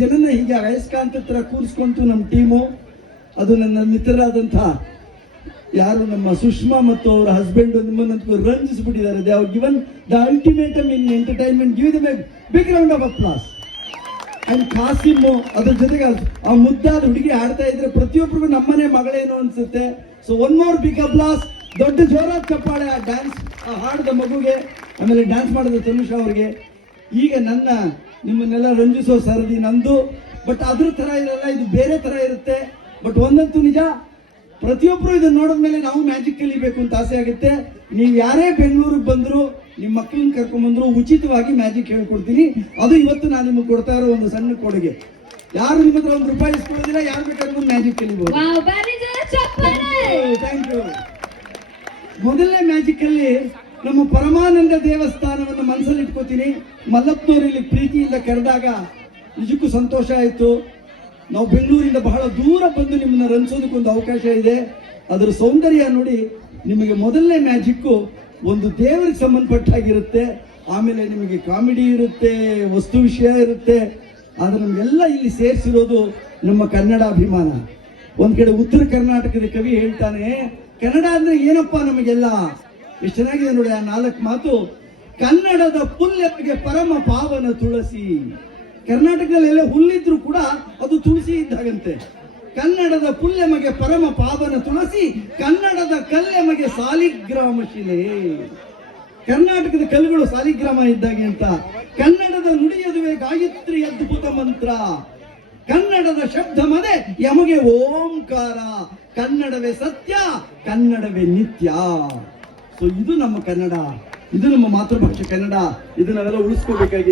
ಜನನ ಹೀಗೆ ಅಯಸ್ಕಾಂತ ತರ ಕೂರಿಸ್ಕೊಂತು ನಮ್ಮ ಟೀಮು. ಅದು ನನ್ನ ಮಿತ್ರರಾದಂಥ ಯಾರು ನಮ್ಮ ಸುಷ್ಮಾ ಮತ್ತು ಅವರ ಹಸ್ಬೆಂಡ್ ನಿಮ್ಮನ್ನಂತೂ ರಂಜಿಸ್ಬಿಟ್ಟಿದ್ದಾರೆ. They have given the ultimatum in entertainment. Give them a big round of applause. And ಕಾಸಿಮ್ಮು ಅದ್ರ ಜೊತೆಗೆ ಆ ಮುದ್ದಾದ ಹುಡುಗಿ ಹಾಡ್ತಾ ಇದ್ರೆ ಪ್ರತಿಯೊಬ್ಬರಿಗೂ ನಮ್ಮನೆ ಮಗಳೇನು ಅನ್ಸುತ್ತೆ. So one more big applause. ದೊಡ್ಡ ಜೋರಾದ ಚಪ್ಪಾಳೆ ಆ ಡ್ಯಾನ್ಸ್, ಆ ಹಾಡಿದ ಮಗುಗೆ, ಆಮೇಲೆ ಡ್ಯಾನ್ಸ್ ಮಾಡಿದ ತನುಷಾ ಅವ್ರಿಗೆ. ಈಗ ನಿಮ್ಮನ್ನೆಲ್ಲ ರಂಜಿಸೋ ಸರದಿ ನಂದು. ಬಟ್ ಅದ್ರ ತರ ಇರಲ್ಲ, ಇದು ಬೇರೆ ತರ ಇರುತ್ತೆ. ಬಟ್ ಒಂದಂತೂ ನಿಜ, ಪ್ರತಿಯೊಬ್ಬರು ಇದನ್ನ ನೋಡಿದ್ಮೇಲೆ ನಾವು ಮ್ಯಾಜಿಕ್ ಕಲಿಬೇಕು ಅಂತ ಆಸೆ ಆಗುತ್ತೆ. ನೀವು ಯಾರೇ ಬೆಂಗಳೂರಿಗೆ ಬಂದ್ರು, ನಿಮ್ಮ ಮಕ್ಕಳನ್ನ ಕರ್ಕೊಂಡ್ಬಂದ್ರು, ಉಚಿತವಾಗಿ ಮ್ಯಾಜಿಕ್ ಹೇಳ್ಕೊಡ್ತೀನಿ. ಅದು ಇವತ್ತು ನಾನು ನಿಮಗೆ ಕೊಡ್ತಾ ಇರೋ ಒಂದು ಸಣ್ಣ ಕೊಡುಗೆ. ಯಾರು ನಿಮ್ಮ ಹತ್ರ ಒಂದು ರೂಪಾಯಿ ಇಸ್ಕೊಳ್ಳೋದಿಲ್ಲ, ಯಾರು ಬೇಕಾದ್ರೂ ಮ್ಯಾಜಿಕ್ ಕಲಿಬಹುದು. Thank you. ಮೊದಲನೇ ಮ್ಯಾಜಿಕ್ ಅಲ್ಲಿ ನಮ್ಮ ಪರಮಾನಂದ ದೇವಸ್ಥಾನವನ್ನು ಮನಸ್ಸಲ್ಲಿ ಇಟ್ಕೋತೀನಿ. ಮಲ್ಲಪ್ಪನವರು ಇಲ್ಲಿ ಪ್ರೀತಿಯಿಂದ ಕರೆದಾಗ ನಿಜಕ್ಕೂ ಸಂತೋಷ ಆಯಿತು. ನಾವು ಬೆಂಗಳೂರಿಂದ ಬಹಳ ದೂರ ಬಂದು ನಿಮ್ಮನ್ನ ರಂಜಿಸೋದಕ್ಕೊಂದು ಅವಕಾಶ ಇದೆ. ಅದರ ಸೌಂದರ್ಯ ನೋಡಿ. ನಿಮಗೆ ಮೊದಲನೇ ಮ್ಯಾಜಿಕ್ಕು ಒಂದು ದೇವರಿಗೆ ಸಂಬಂಧಪಟ್ಟಾಗಿರುತ್ತೆ. ಆಮೇಲೆ ನಿಮಗೆ ಕಾಮಿಡಿ ಇರುತ್ತೆ, ವಸ್ತು ವಿಷಯ ಇರುತ್ತೆ. ಆದರೆ ನಮಗೆಲ್ಲ ಇಲ್ಲಿ ಸೇರಿಸಿರೋದು ನಮ್ಮ ಕನ್ನಡ ಅಭಿಮಾನ. ಒಂದ್ ಕಡೆ ಉತ್ತರ ಕರ್ನಾಟಕದ ಕವಿ ಹೇಳ್ತಾನೆ, ಕನ್ನಡ ಅಂದ್ರೆ ಏನಪ್ಪಾ ನಮಗೆಲ್ಲ. ಎಷ್ಟು ಚೆನ್ನಾಗಿದೆ ನೋಡಿ ಆ 4 ಮಾತು. ಕನ್ನಡದ ಪುಲ್ಯಮಗೆ ಪರಮ ಪಾವನ ತುಳಸಿ. ಕರ್ನಾಟಕದಲ್ಲೆಲ್ಲ ಹುಲ್ಲಿದ್ರು ಕೂಡ ಅದು ತುಳಸಿ ಇದ್ದಾಗಂತೆ. ಕನ್ನಡದ ಪುಲ್ಯಮಗೆ ಪರಮ ಪಾವನ ತುಳಸಿ, ಕನ್ನಡದ ಕಲ್ಯಮಗೆ ಸಾಲಿಗ್ರಾಮ ಶಿಲೆ. ಕರ್ನಾಟಕದ ಕಲ್ಲುಗಳು ಸಾಲಿಗ್ರಾಮ ಇದ್ದಾಗೆ ಅಂತ. ಕನ್ನಡದ ನುಡಿಯದುವೆ ಗಾಯತ್ರಿ ಅದ್ಭುತ ಮಂತ್ರ. ಕನ್ನಡದ ಶಬ್ದ ಮದೆ ಯಮಗೆ ಓಂಕಾರ. ಕನ್ನಡವೇ ಸತ್ಯ, ಕನ್ನಡವೇ ನಿತ್ಯ. ಸೊ ಇದು ನಮ್ಮ ಕನ್ನಡ, ಇದು ನಮ್ಮ ಮಾತೃಭಾಷೆ ಕನ್ನಡ. ಇದು ನಾವೆಲ್ಲ ಉಳಿಸ್ಕೋಬೇಕಾಗಿದೆ.